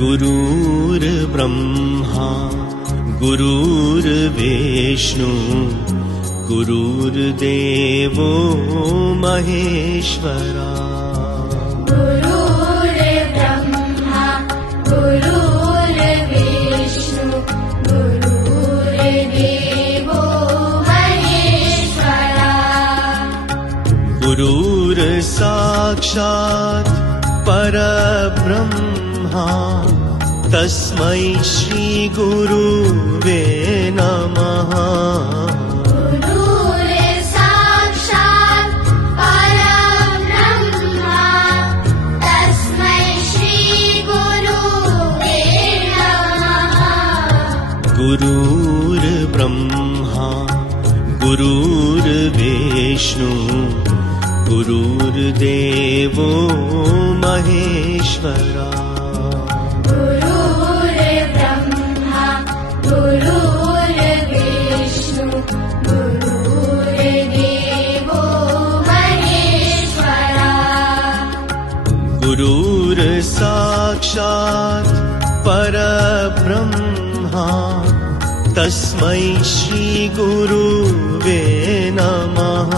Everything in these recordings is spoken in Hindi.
गुरुर्ब्रह्मा गुरुर्विष्णु गुरुर्देवो महेश्वरा। गुरुर्ब्रह्मा गुरुर्विष्णु गुरुर्देवो महेश्वरा। गुरुर्साक्षात् परब्रह्मा तस्मै श्री गुरुवे नमः। गुरुर्साक्षात् परब्रह्मा तस्मै श्री गुरुवे नमः। गुरुर्ब्रह्मा गुरुर्विष्णु गुरुर्देवो महेश्वरा। गुरुर्ब्रह्मा गुरुर्विष्णु गुरुर्देवो महेश्वरा। गुरुर्साक्षात् परब्रह्मा तस्मै श्री गुरुवे नमः।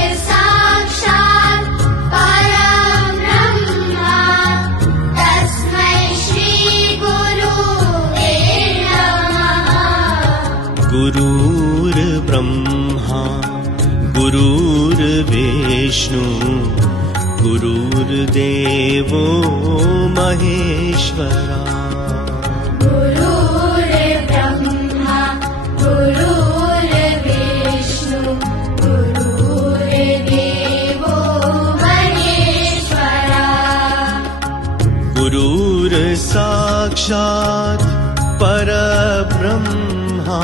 गुरुर्साक्षात् परब्रह्मा तस्मै श्री गुरुवे नमः। गुरुर्ब्रह्मा गुरुर्विष्णु गुरुर्देवो महेश्वरा। गुरुर्ब्रह्मा गुरुर्विष्णु गुरुर्देवो महेश्वरा। गुरुर्साक्षात् परब्रह्मा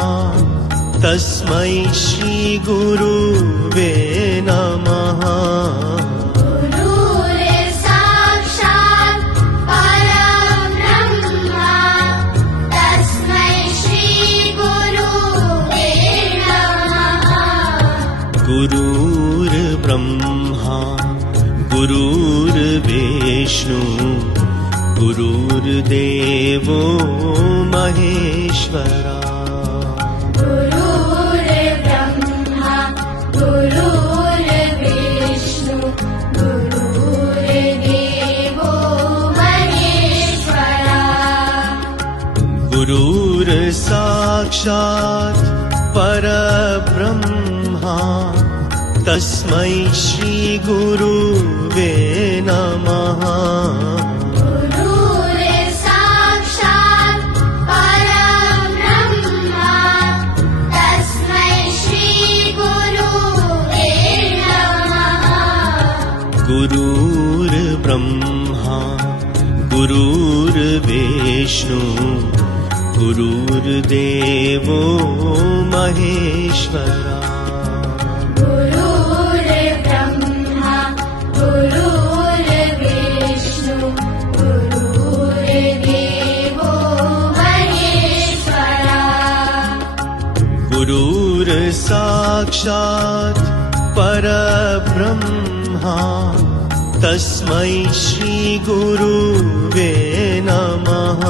तस्मै श्री गुरुवे नमः। गुरुर्साक्षात् परब्रह्मा तस्मै श्री गुरुवे नमः। गुरुर्ब्रह्मा गुरुर्विष्णु गुरुर्देवो महेश्वरा। गुरुर्ब्रह्मा गुरुर्विष्णु गुरुर्देवो महेश्वरा। गुरुर्साक्षात् परब्रह्मा तस्मै श्री गुरुवे नमः। गुरुर्साक्षात् परब्रह्मा तस्मै श्री गुरुवे नमः। गुरुर्ब्रह्मा गुरुर्विष्णु गुरुर्देवो महेश्वरा। गुरुर्ब्रह्मा गुरुर्विष्णु गुरुर्देवो महेश्वरा। गुरुर्साक्षात् परब्रह्मा तस्मै श्री गुरुवे नमः।